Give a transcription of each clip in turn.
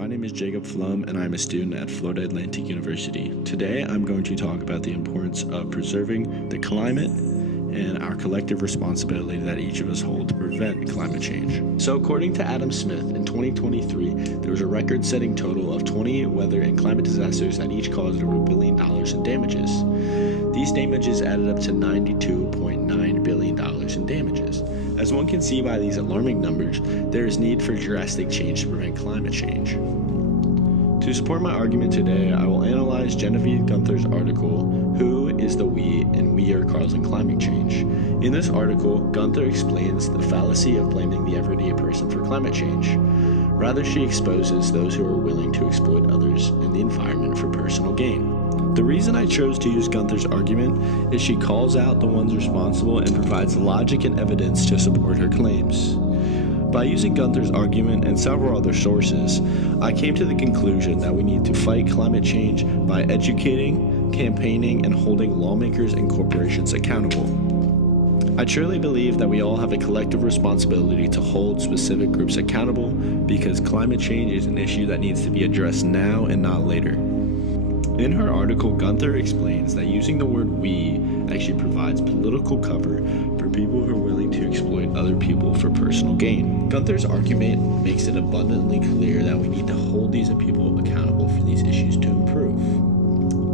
my name is Jacob Flum and I'm a student at Florida Atlantic University. Today I'm going to talk about the importance of preserving the climate and our collective responsibility that each of us hold to prevent climate change. So according to Adam Smith, in 2023, there was a record-setting total of 20 weather and climate disasters that each caused over $1 billion in damages. These damages added up to $92.9 billion in damages. As one can see by these alarming numbers, there is need for drastic change to prevent climate change. To support my argument today, I will analyze Genevieve Guenther's article, Who is the We and We Are Causing Climate Change? In this article, Guenther explains the fallacy of blaming the everyday person for climate change. Rather, she exposes those who are willing to exploit others and the environment for personal gain. The reason I chose to use Guenther's argument is she calls out the ones responsible and provides logic and evidence to support her claims. By using Guenther's argument and several other sources, I came to the conclusion that we need to fight climate change by educating, campaigning, and holding lawmakers and corporations accountable. I truly believe that we all have a collective responsibility to hold specific groups accountable because climate change is an issue that needs to be addressed now and not later. In her article, Guenther explains that using the word "we" actually provides political cover for people who are willing to exploit other people for personal gain. Guenther's argument makes it abundantly clear that we need to hold these people accountable for these issues to improve.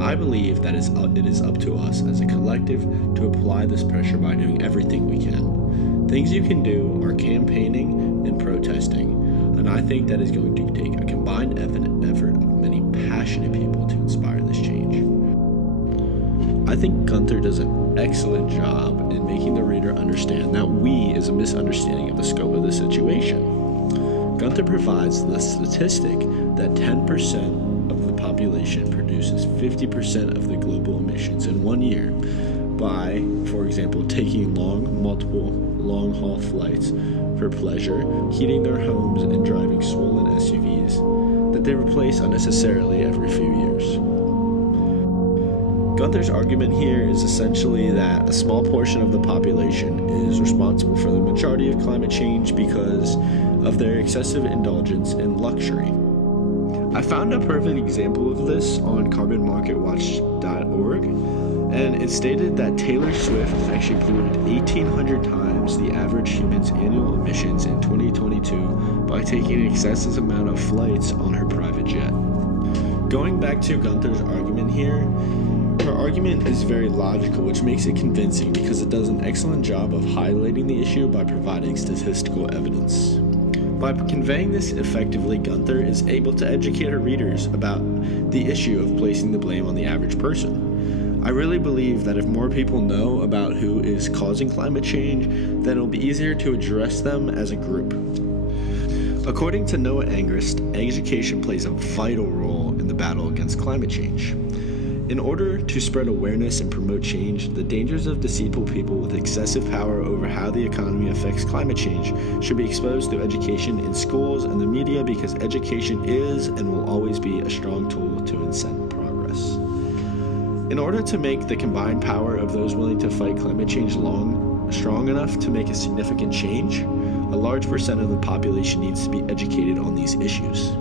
I believe that it is up to us as a collective to apply this pressure by doing everything we can. Things you can do are campaigning and protesting, and I think that is going to take a combined effort of many passionate people to inspire this change. I think Guenther does an excellent job in making the reader understand that "we" is a misunderstanding of the scope of the situation. Guenther provides the statistic that 10% of the population produces 50% of the global emissions in 1 year by, for example, taking multiple long-haul flights for pleasure, heating their homes, and driving swollen SUVs that they replace unnecessarily every few years. Guenther's argument here is essentially that a small portion of the population is responsible for the majority of climate change because of their excessive indulgence in luxury. I found a perfect example of this on carbonmarketwatch.org, and it stated that Taylor Swift actually polluted 1,800 times the average human's annual emissions in 2022 by taking an excessive amount of flights on her private jet. Going back to Guenther's argument here, her argument is very logical, which makes it convincing because it does an excellent job of highlighting the issue by providing statistical evidence. By conveying this effectively, Guenther is able to educate her readers about the issue of placing the blame on the average person. I really believe that if more people know about who is causing climate change, then it'll be easier to address them as a group. According to Noah Angrist, education plays a vital role in the battle against climate change. In order to spread awareness and promote change, the dangers of deceitful people with excessive power over how the economy affects climate change should be exposed through education in schools and the media because education is and will always be a strong tool to incent progress. In order to make the combined power of those willing to fight climate change strong enough to make a significant change, a large percent of the population needs to be educated on these issues.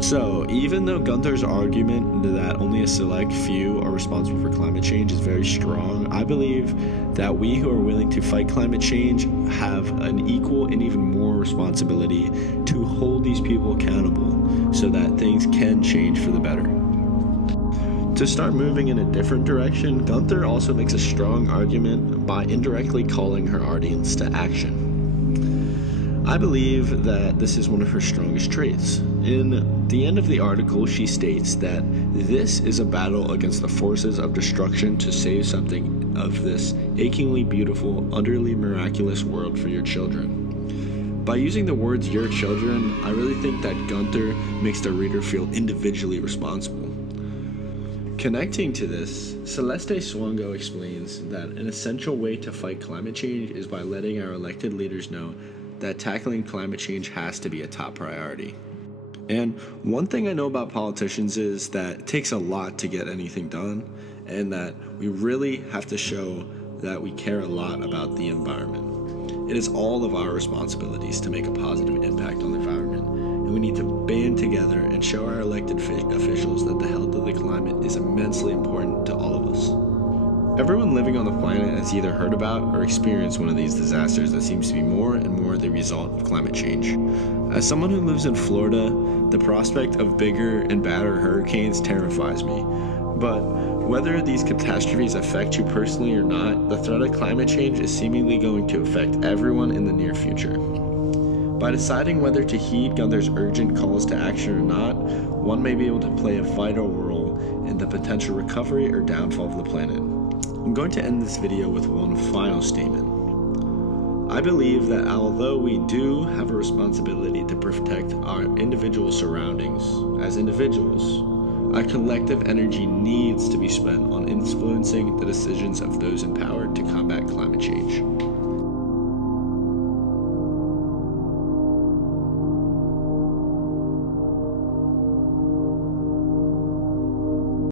So, even though Guenther's argument that only a select few are responsible for climate change is very strong, I believe that we who are willing to fight climate change have an equal and even more responsibility to hold these people accountable so that things can change for the better. To start moving in a different direction, Guenther also makes a strong argument by indirectly calling her audience to action. I believe that this is one of her strongest traits. In the end of the article, she states that this is a battle against the forces of destruction to save something of this achingly beautiful, utterly miraculous world for your children. By using the words "your children," I really think that Guenther makes the reader feel individually responsible. Connecting to this, Celeste Swango explains that an essential way to fight climate change is by letting our elected leaders know that tackling climate change has to be a top priority. And one thing I know about politicians is that it takes a lot to get anything done, and that we really have to show that we care a lot about the environment. It is all of our responsibilities to make a positive impact on the environment, and we need to band together and show our elected officials that the health of the climate is immensely important to all of us. Everyone living on the planet has either heard about or experienced one of these disasters that seems to be more and more the result of climate change. As someone who lives in Florida, the prospect of bigger and badder hurricanes terrifies me. But whether these catastrophes affect you personally or not, the threat of climate change is seemingly going to affect everyone in the near future. By deciding whether to heed others' urgent calls to action or not, one may be able to play a vital role in the potential recovery or downfall of the planet. I'm going to end this video with one final statement. I believe that although we do have a responsibility to protect our individual surroundings as individuals, our collective energy needs to be spent on influencing the decisions of those in power to combat climate change.